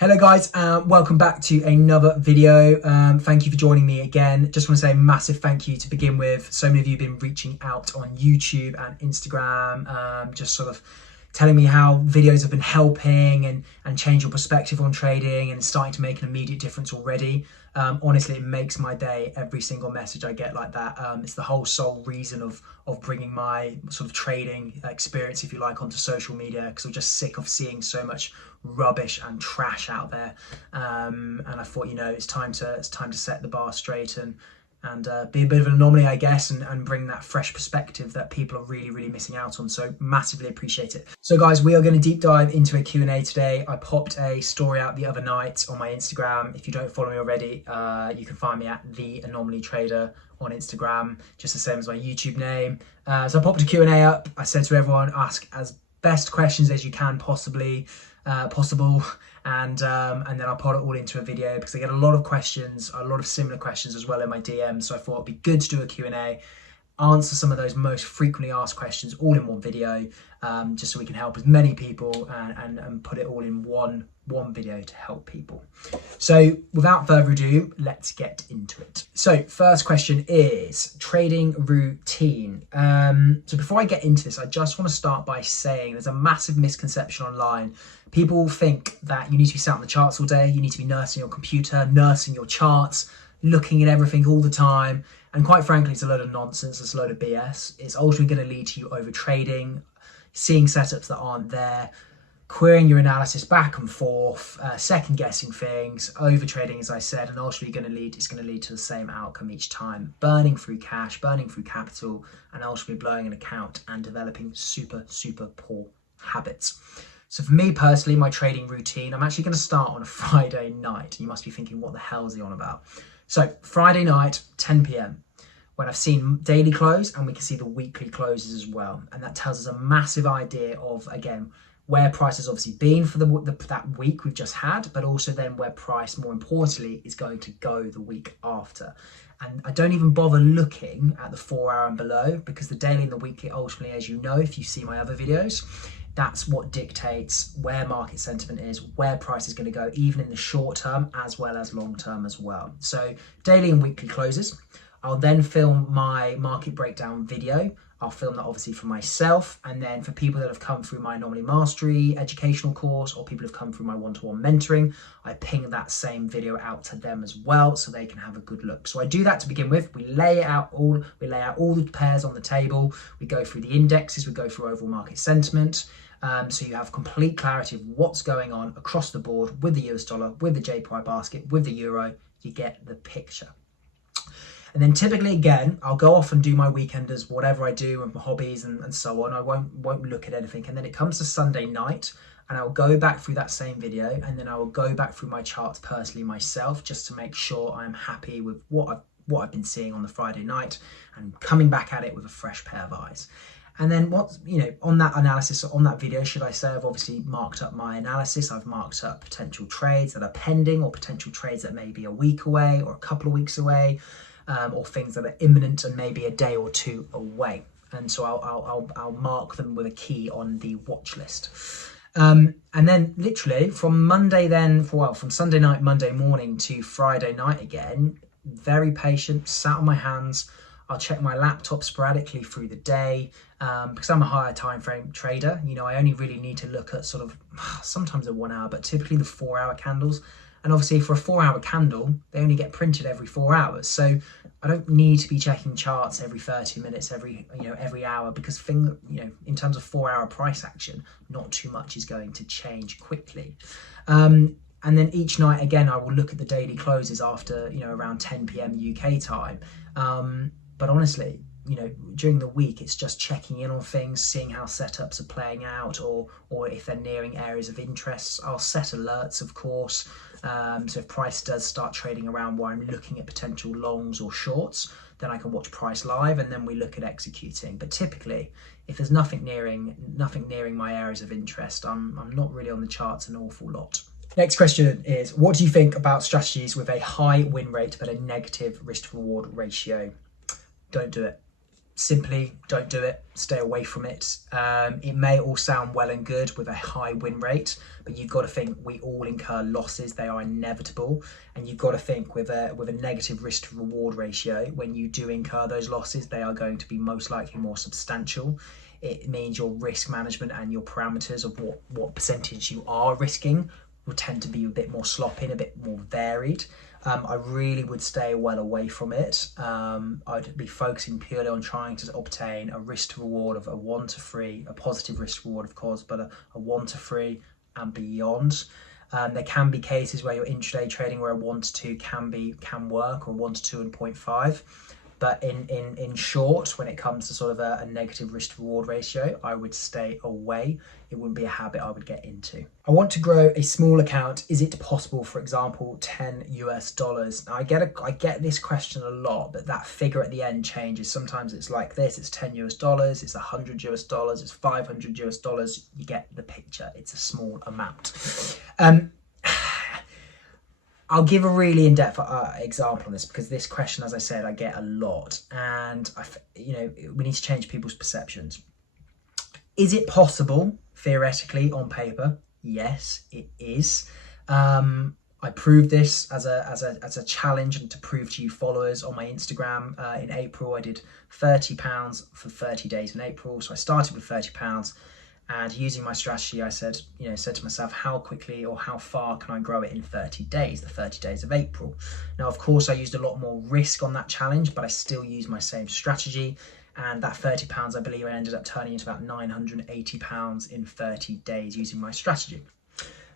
Hello guys, welcome back to another video. Thank you for joining me again. Just want to say a massive thank you to begin with. So many of you have been reaching out on YouTube and Instagram, just sort of telling me how videos have been helping and change your perspective on trading and starting to make an immediate difference already. Honestly, it makes my day, every single message I get like that. It's the whole sole reason of bringing my sort of trading experience, if you like, onto social media, because I'm just sick of seeing so much rubbish and trash out there. And I thought, it's time to set the bar straight and be a bit of an anomaly, I guess, and bring that fresh perspective that people are really missing out on. So massively appreciate it. So guys, we are going to deep dive into a Q&A today. I popped a story out the other night on my Instagram. If you don't follow me already, you can find me at The Anomaly Trader on Instagram, just the same as my YouTube name. So I popped a Q&A up. I said to everyone, ask as best questions as you can possible, and then I'll put it all into a video because I get a lot of questions, a lot of similar questions as well in my DMs. So I thought it'd be good to do a Q&A, answer some of those most frequently asked questions all in one video, just so we can help as many people and put it all in one video to help people. So without further ado, let's get into it. So first question is trading routine. So before I get into this, I just want to start by saying there's a massive misconception online. People think that you need to be sat on the charts all day, you need to be nursing your computer, nursing your charts, looking at everything all the time. And quite frankly, it's a load of nonsense, it's a load of BS. It's ultimately going to lead to you over trading, seeing setups that aren't there, querying your analysis back and forth, second guessing things, over trading, as I said, and ultimately it's going to lead to the same outcome each time: burning through cash, burning through capital, and ultimately blowing an account and developing super poor habits. So for me personally, my trading routine, I'm actually going to start on a Friday night. You must be thinking, what the hell is he on about? So Friday night, 10 p.m, when I've seen daily close and we can see the weekly closes as well. And that tells us a massive idea of, again, where price has obviously been for that week we've just had, but also then where price, more importantly, is going to go the week after. And I don't even bother looking at the 4 hour and below, because the daily and the weekly, ultimately, as you know, if you see my other videos, that's what dictates where market sentiment is, where price is going to go, even in the short term as well as long term as well. So daily and weekly closes. I'll then film my market breakdown video. I'll film that obviously for myself, and then for people that have come through my Anomaly Mastery educational course, or people who have come through my one-to-one mentoring, I ping that same video out to them as well, so they can have a good look. So I do that to begin with. We lay out all the pairs on the table. We go through the indexes. We go through overall market sentiment. So you have complete clarity of what's going on across the board with the US dollar, with the JPY basket, with the euro. You get the picture. And then typically, again, I'll go off and do my weekenders, whatever I do, and my hobbies and so on. I won't look at anything. And then it comes to Sunday night, and I'll go back through that same video, and then I will go back through my charts personally myself, just to make sure I'm happy with what I've been seeing on the Friday night, and coming back at it with a fresh pair of eyes. And then on that analysis, on that video, should I say, I've obviously marked up my analysis. I've marked up potential trades that are pending, or potential trades that may be a week away or a couple of weeks away, or things that are imminent and maybe a day or two away. And so I'll mark them with a key on the watch list. And then literally from Sunday night, Monday morning to Friday night again, very patient, sat on my hands. I'll check my laptop sporadically through the day, because I'm a higher time frame trader. I only really need to look at sort of sometimes a 1 hour, but typically the 4 hour candles. And obviously for a 4 hour candle, they only get printed every 4 hours. So I don't need to be checking charts every 30 minutes, every hour, because in terms of 4 hour price action, not too much is going to change quickly. And then each night, again, I will look at the daily closes after, around 10 p.m. UK time. But honestly, during the week, it's just checking in on things, seeing how setups are playing out, or if they're nearing areas of interest. I'll set alerts, of course. So if price does start trading around where I'm looking at potential longs or shorts, then I can watch price live, and then we look at executing. But typically, if there's nothing nearing my areas of interest, I'm not really on the charts an awful lot. Next question is, what do you think about strategies with a high win rate but a negative risk to reward ratio? Don't do it. simply don't do it, stay away from it. It may all sound well and good with a high win rate, but you've got to think we all incur losses. They are inevitable, and you've got to think with a negative risk to reward ratio, when you do incur those losses, they are going to be most likely more substantial. It means your risk management and your parameters of what percentage you are risking will tend to be a bit more sloppy and a bit more varied. I really would stay well away from it. I'd be focusing purely on trying to obtain a risk to reward of a 1 to 3, a positive risk to reward of course, but a 1 to 3 and beyond. There can be cases where you're intraday trading where a 1 to 2 can work, or 1 to 2 and 0.5. But in short, when it comes to sort of a negative risk to reward ratio, I would stay away. It wouldn't be a habit I would get into. I want to grow a small account. Is it possible, for example, $10? Now I get this question a lot, but that figure at the end changes. Sometimes it's like this, it's $10, it's $100, it's $500. You get the picture. It's a small amount. I'll give a really in-depth example on this, because this question, as I said, I get a lot, and we need to change people's perceptions. Is it possible, theoretically, on paper? Yes, it is. I proved this as a challenge and to prove to you followers on my Instagram. In April, I did £30 for 30 days in April. So I started with £30. And using my strategy, I said to myself, how quickly or how far can I grow it in 30 days, the 30 days of April? Now, of course, I used a lot more risk on that challenge, but I still used my same strategy. And that £30, I believe I ended up turning into about £980 in 30 days using my strategy.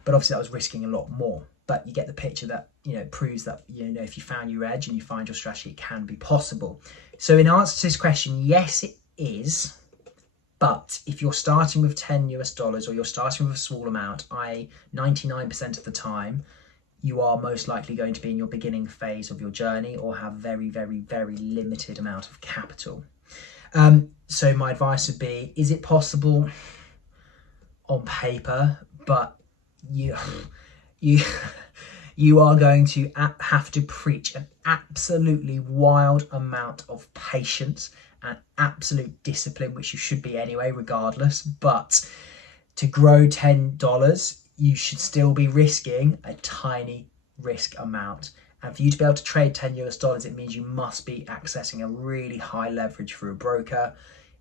But obviously I was risking a lot more. But you get the picture that, proves that, if you found your edge and you find your strategy, it can be possible. So in answer to this question, yes, it is. But if you're starting with $10 or you're starting with a small amount, 99% of the time, you are most likely going to be in your beginning phase of your journey or have very, very, very limited amount of capital. So my advice would be, is it possible on paper, but you are going to have to preach an absolutely wild amount of patience and absolute discipline, which you should be anyway, regardless. But to grow $10, you should still be risking a tiny risk amount. And for you to be able to trade $10, it means you must be accessing a really high leverage through a broker.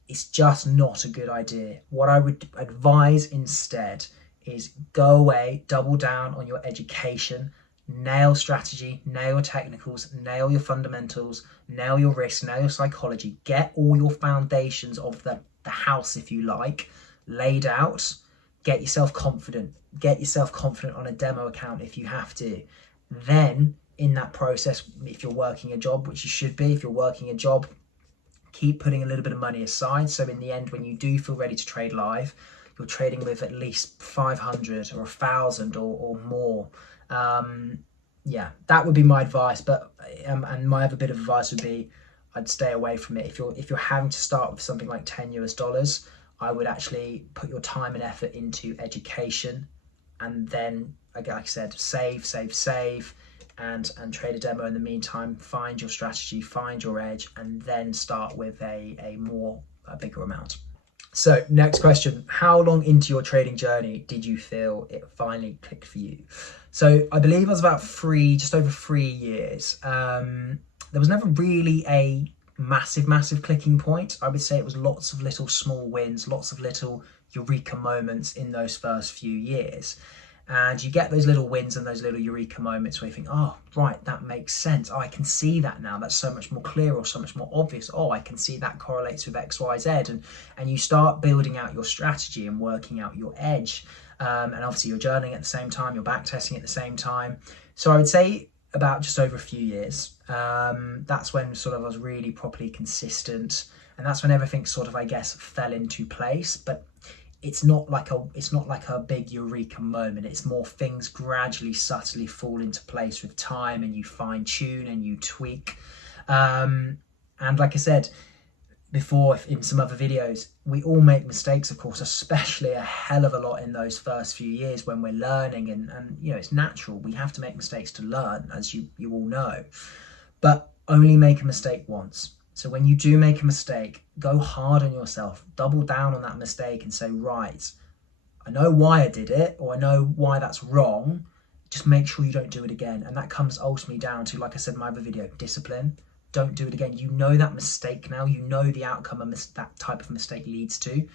It's just not a good idea. What I would advise instead is go away, double down on your education, nail strategy, nail technicals, nail your fundamentals, nail your risk, nail your psychology, get all your foundations of the house, if you like, laid out. Get yourself confident on a demo account if you have to. Then in that process, if you're working a job, which you should be, if you're working a job, keep putting a little bit of money aside. So in the end, when you do feel ready to trade live, you're trading with at least 500 or 1,000 or more. Yeah, that would be my advice. But and my other bit of advice would be, I'd stay away from it. If you're having to start with something like $10, I would actually put your time and effort into education, and then, like I said, save, and trade a demo in the meantime. Find your strategy, find your edge, and then start with a bigger amount. So next question, how long into your trading journey did you feel it finally clicked for you? So I believe I was about just over 3 years. There was never really a massive clicking point. I would say it was lots of little small wins, lots of little eureka moments in those first few years. And you get those little wins and those little eureka moments where you think, oh, right, that makes sense. Oh, I can see that now. That's so much more clear or so much more obvious. Oh, I can see that correlates with X, Y, Z. And you start building out your strategy and working out your edge. And obviously you're journaling at the same time, you're backtesting at the same time. So I would say about just over a few years. That's when sort of I was really properly consistent. And that's when everything sort of, I guess, fell into place. But it's not like a big eureka moment. It's more things gradually, subtly fall into place with time, and you fine tune and you tweak. And like I said before in some other videos, we all make mistakes, of course, especially a hell of a lot in those first few years when we're learning, and it's natural. We have to make mistakes to learn, as you all know. But only make a mistake once. So when you do make a mistake, go hard on yourself, double down on that mistake and say, right, I know why I did it, or I know why that's wrong. Just make sure you don't do it again. And that comes ultimately down to, like I said in my other video, discipline. Don't do it again. You know that mistake now. You know the outcome that type of mistake leads to.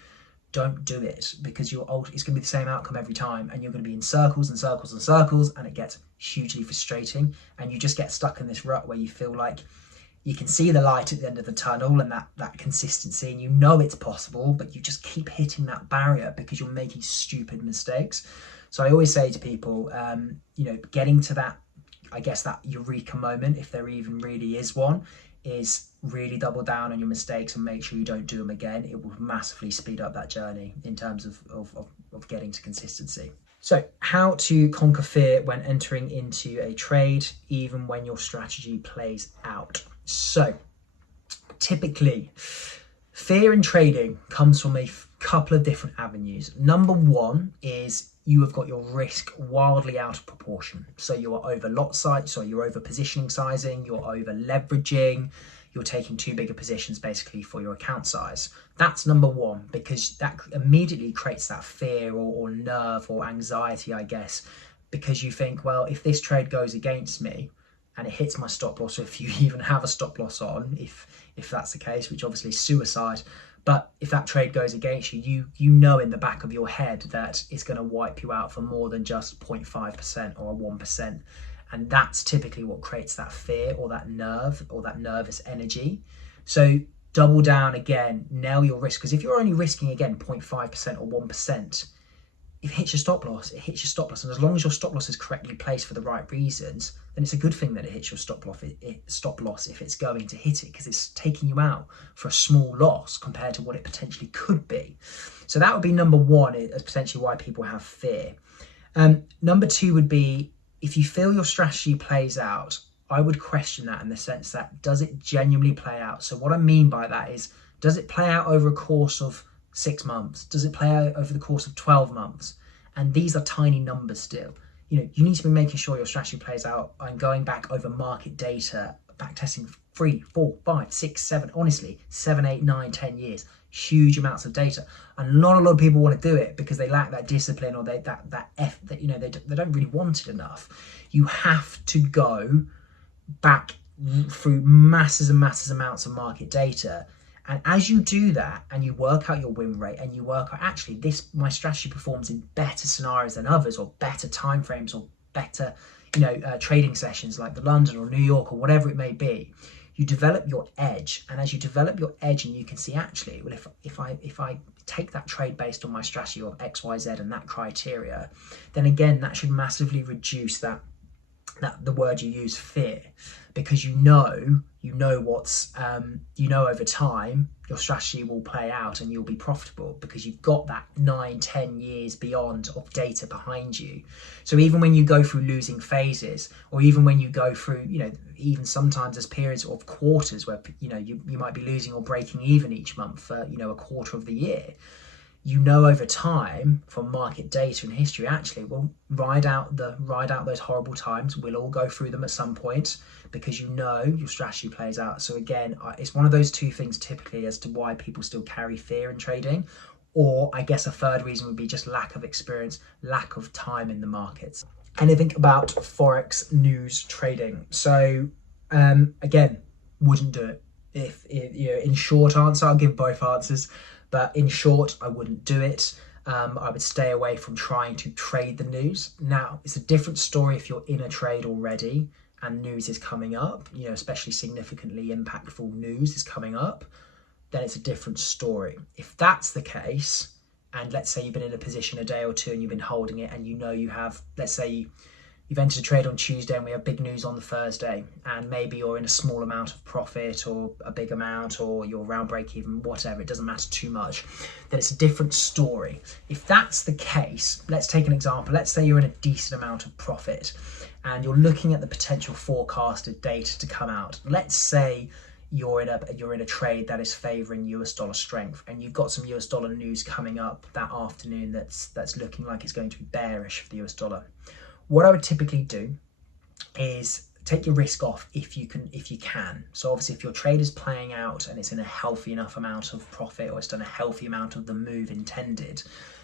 Don't do it, because it's going to be the same outcome every time, and you're going to be in circles and circles and circles, and it gets hugely frustrating, and you just get stuck in this rut where you feel like you can see the light at the end of the tunnel and that consistency, and you know it's possible, but you just keep hitting that barrier because you're making stupid mistakes. So I always say to people, getting to that, I guess, that eureka moment, if there even really is one, is really double down on your mistakes and make sure you don't do them again. It will massively speed up that journey in terms of getting to consistency. So how to conquer fear when entering into a trade, even when your strategy plays out. So typically, fear in trading comes from a couple of different avenues. Number one is you have got your risk wildly out of proportion. So you're over lot size, so you're over positioning sizing, you're over leveraging, you're taking too big of positions basically for your account size. That's number one, because that immediately creates that fear or nerve or anxiety, I guess, because you think, well, if this trade goes against me and it hits my stop loss, or if you even have a stop loss on, if that's the case, which obviously is suicide, but if that trade goes against you, you know in the back of your head that it's going to wipe you out for more than just 0.5% or 1%. And that's typically what creates that fear or that nerve or that nervous energy. So double down again, nail your risk. Because if you're only risking, again, 0.5% or 1%, if it hits your stop loss, it hits your stop loss. And as long as your stop loss is correctly placed for the right reasons, then it's a good thing that it hits your stop loss if it's going to hit it, because it's taking you out for a small loss compared to what it potentially could be. So that would be number one, as potentially why people have fear. Number two would be, if you feel your strategy plays out, I would question that in the sense that, does it genuinely play out? So what I mean by that is, does it play out over a course of 6 months? Does it play out over the course of 12 months? And these are tiny numbers still. You need to be making sure your strategy plays out and going back over market data, back testing 3, 4, 5, 6, 7, honestly, 7, 8, 9, 10 years, huge amounts of data. And not a lot of people want to do it because they lack that discipline, or they don't really want it enough. You have to go back through masses and masses amounts of market data. And as you do that and you work out your win rate and you work out, actually, my strategy performs in better scenarios than others, or better timeframes, or better, trading sessions like the London or New York or whatever it may be, you develop your edge. And as you develop your edge and you can see, actually, well, if I take that trade based on my strategy of X, Y, Z and that criteria, then again, that should massively reduce that the word you use, fear, because you know what's over time your strategy will play out and you'll be profitable because you've got that 9-10 years beyond of data behind you. So even when you go through losing phases, or even when you go through, even sometimes there's periods of quarters where you might be losing or breaking even each month for a quarter of the year, over time from market data and history, actually, we'll ride out those horrible times. We'll all go through them at some point because your strategy plays out. So again, it's one of those two things typically as to why people still carry fear in trading. Or I guess a third reason would be just lack of experience, lack of time in the markets. Anything about Forex news trading. So again, wouldn't do it. If in short answer, I'll give both answers. But in short, I wouldn't do it. I would stay away from trying to trade the news. Now, it's a different story if you're in a trade already and news is coming up, especially significantly impactful news is coming up, then it's a different story. If that's the case, and let's say you've been in a position a day or two and you've been holding it, and you have, let's say you've entered a trade on Tuesday and we have big news on the Thursday, and maybe you're in a small amount of profit or a big amount, or you're around break even, whatever, it doesn't matter too much, then it's a different story. If that's the case, let's take an example. Let's say you're in a decent amount of profit and you're looking at the potential forecasted data to come out. Let's say you're in a trade that is favoring US dollar strength, and you've got some US dollar news coming up that afternoon that's looking like it's going to be bearish for the US dollar. What I would typically do is take your risk off if you can. So obviously if your trade is playing out and it's in a healthy enough amount of profit, or it's done a healthy amount of the move intended,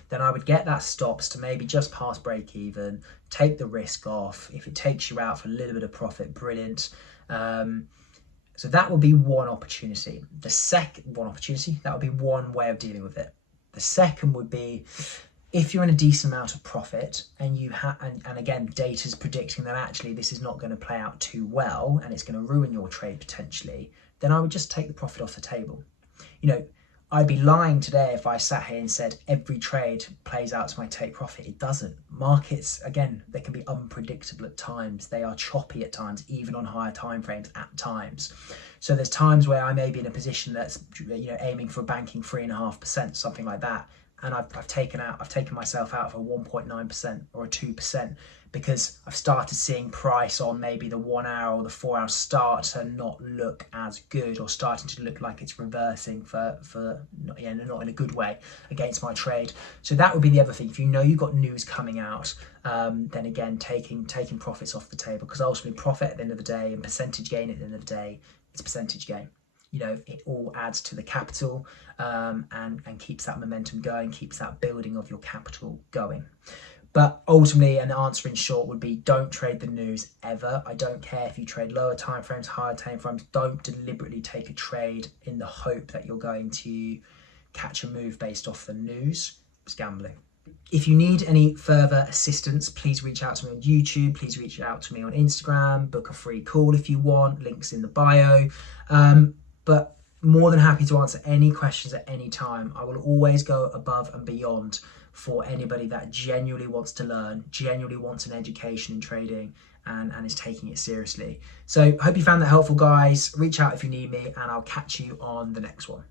then I would get that stops to maybe just past break even, take the risk off. If it takes you out for a little bit of profit, brilliant. So that would be one opportunity. That would be one way of dealing with it. The second would be, if you're in a decent amount of profit and you and again, data's predicting that actually this is not going to play out too well and it's going to ruin your trade potentially, then I would just take the profit off the table. You know, I'd be lying today if I sat here and said every trade plays out to my take profit. It doesn't. Markets, again, they can be unpredictable at times. They are choppy at times, even on higher time frames at times. So there's times where I may be in a position that's, you know, aiming for banking 3.5%, something like that. And I've taken myself out for 1.9% or a 2% because I've started seeing price on maybe the 1 hour or the 4 hour start to not look as good, or starting to look like it's reversing for not in a good way against my trade. So that would be the other thing. If you know you've got news coming out, then again, taking profits off the table, because ultimately profit at the end of the day and percentage gain at the end of the day, it's percentage gain. You know, it all adds to the capital, and keeps that momentum going, keeps that building of your capital going. But ultimately, an answer in short would be, don't trade the news ever. I don't care if you trade lower time frames, higher time frames. Don't deliberately take a trade in the hope that you're going to catch a move based off the news. It's gambling. If you need any further assistance, please reach out to me on YouTube. Please reach out to me on Instagram. Book a free call if you want. Links in the bio. But more than happy to answer any questions at any time. I will always go above and beyond for anybody that genuinely wants to learn, genuinely wants an education in trading, and is taking it seriously. So I hope you found that helpful, guys. Reach out if you need me, and I'll catch you on the next one.